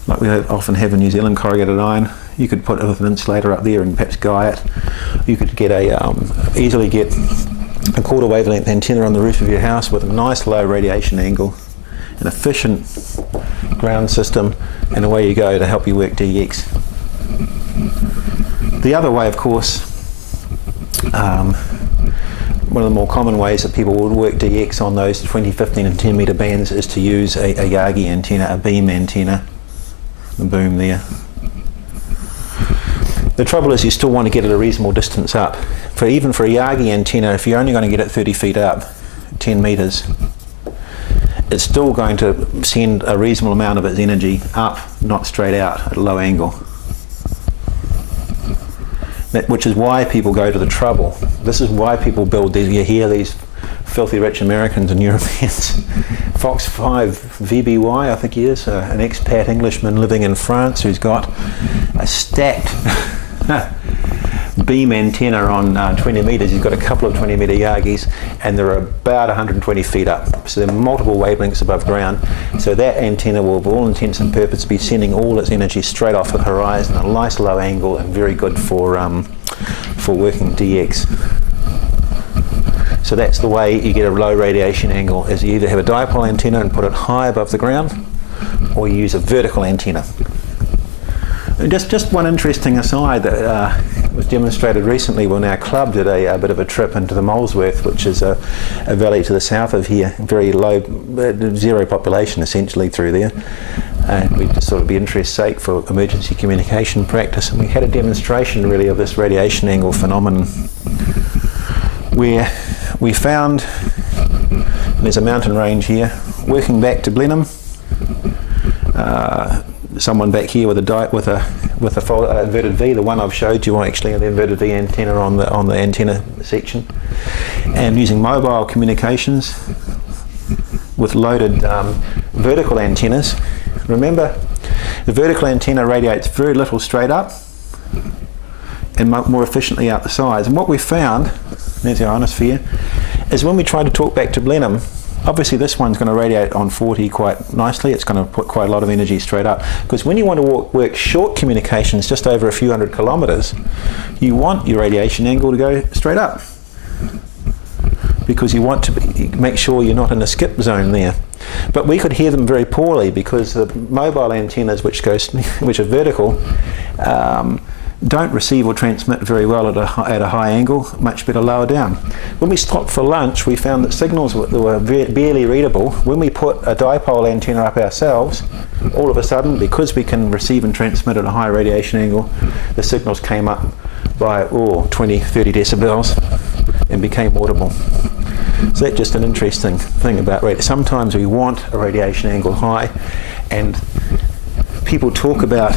Like we often have in New Zealand, corrugated iron. You could put it with an insulator up there and perhaps guy it. You could get easily get a quarter wavelength antenna on the roof of your house with a nice low radiation angle, an efficient ground system, and away you go to help you work DX. The other way, of course, one of the more common ways that people would work DX on those 20, 15 and 10 metre bands is to use a Yagi antenna, a beam antenna, the boom there. The trouble is you still want to get it a reasonable distance up. Even for a Yagi antenna, if you're only going to get it 30 feet up, 10 metres, it's still going to send a reasonable amount of its energy up, not straight out at a low angle. Which is why people go to the trouble. This is why people build these. You hear these filthy rich Americans and Europeans. Fox 5 VBY, I think he is, an expat Englishman living in France who's got a stacked beam antenna on 20 metres. He's got a couple of 20 metre Yagis and they're about 120 feet up. So they're multiple wavelengths above ground. So that antenna will, for all intents and purposes, be sending all its energy straight off the horizon, a nice low angle and very good for working DX. So that's the way you get a low radiation angle, is you either have a dipole antenna and put it high above the ground, or you use a vertical antenna. And just one interesting aside that was demonstrated recently when our club did a bit of a trip into the Molesworth, which is a valley to the south of here, very low, zero population essentially through there. And we just thought it'd be interest sake for emergency communication practice, and we had a demonstration really of this radiation angle phenomenon where we found, there's a mountain range here, working back to Blenheim, someone back here with a inverted V, the one I've showed you actually, the inverted V antenna on the antenna section, and using mobile communications with loaded vertical antennas. Remember, the vertical antenna radiates very little straight up and more efficiently out the sides. And what we found, there's our ionosphere, is when we try to talk back to Blenheim, obviously this one's going to radiate on 40 quite nicely. It's going to put quite a lot of energy straight up. Because when you want to work short communications just over a few hundred kilometres, you want your radiation angle to go straight up. Because you want to make sure you're not in a skip zone there. But we could hear them very poorly because the mobile antennas, which are vertical, don't receive or transmit very well at a high angle, much better lower down. When we stopped for lunch, we found that signals that were barely readable. When we put a dipole antenna up ourselves, all of a sudden, because we can receive and transmit at a high radiation angle, the signals came up by 20, 30 decibels and became audible. So that's just an interesting thing about radiation. Sometimes we want a radiation angle high, and people talk about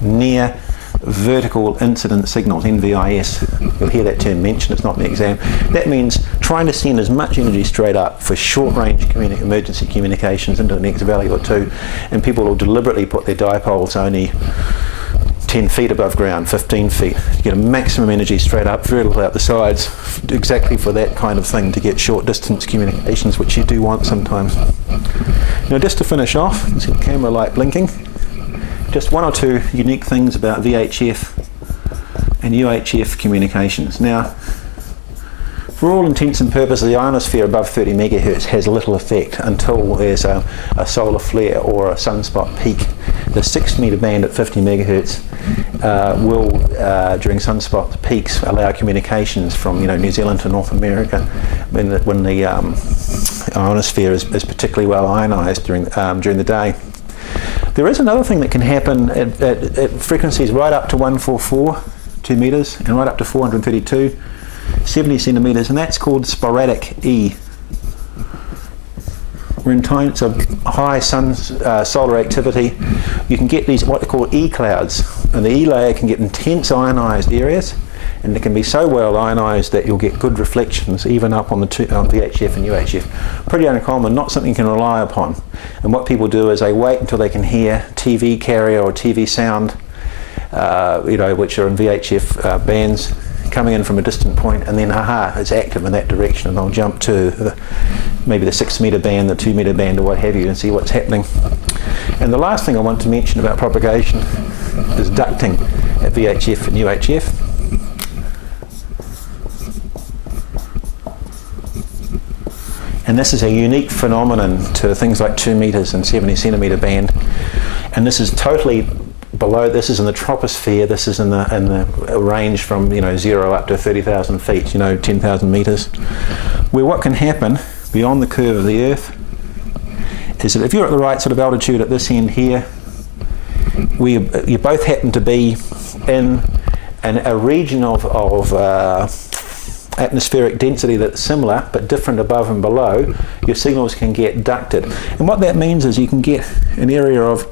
near vertical incident signals, NVIS. You'll hear that term mentioned, it's not in the exam. That means trying to send as much energy straight up for short range emergency communications into the next valley or two, and people will deliberately put their dipoles only 10 feet above ground, 15 feet. You get a maximum energy straight up, very little out the sides, exactly for that kind of thing, to get short distance communications, which you do want sometimes. Now just to finish off, you can see the camera light blinking. Just one or two unique things about VHF and UHF communications. Now, For all intents and purposes, the ionosphere above 30 megahertz has little effect until there's a solar flare or a sunspot peak. The 6 meter band at 50 megahertz will, during sunspot peaks, allow communications from New Zealand to North America when the ionosphere is particularly well ionized during the day. There is another thing that can happen at frequencies right up to 144, 2 meters, and right up to 432, 70 centimeters, and that's called Sporadic E. We're in times of high solar activity. You can get these what they call E clouds, and the E layer can get intense ionized areas, and it can be so well ionized that you'll get good reflections even up on the VHF and UHF. Pretty uncommon, not something you can rely upon. And what people do is they wait until they can hear TV carrier or TV sound, which are in VHF bands, coming in from a distant point, and then it's active in that direction, and they'll jump to maybe the 6 meter band, the 2 meter band, or what have you, and see what's happening. And the last thing I want to mention about propagation is ducting at VHF and UHF. And this is a unique phenomenon to things like 2 meters and 70 centimeter band, and this is totally below. This is in the troposphere. This is in the range from 0 up to 30,000 feet, 10,000 meters. Where what can happen beyond the curve of the Earth is that if you're at the right sort of altitude at this end here, you both happen to be in a region of atmospheric density that's similar but different above and below, your signals can get ducted. And what that means is you can get an area of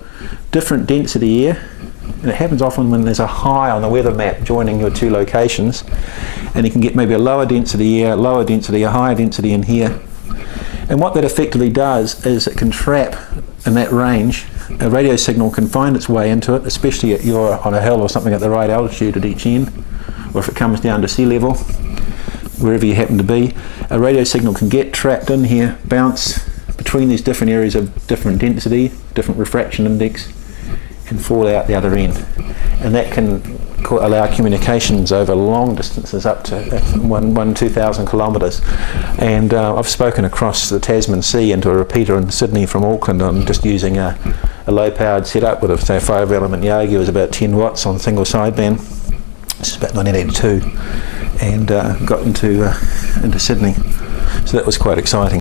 different density air, and it happens often when there's a high on the weather map joining your two locations, and you can get maybe a lower density air, lower density, a higher density in here. And what that effectively does is it can trap in that range. A radio signal can find its way into it, especially if you're on a hill or something at the right altitude at each end, or if it comes down to sea level, wherever you happen to be. A radio signal can get trapped in here, bounce between these different areas of different density, different refraction index, and fall out the other end. And that can allow communications over long distances up to 2,000 kilometres. And I've spoken across the Tasman Sea into a repeater in Sydney from Auckland on just using a low-powered setup with a 5-element Yagi. Was about 10 watts on single sideband. This is about 1982, and got into Sydney. So that was quite exciting.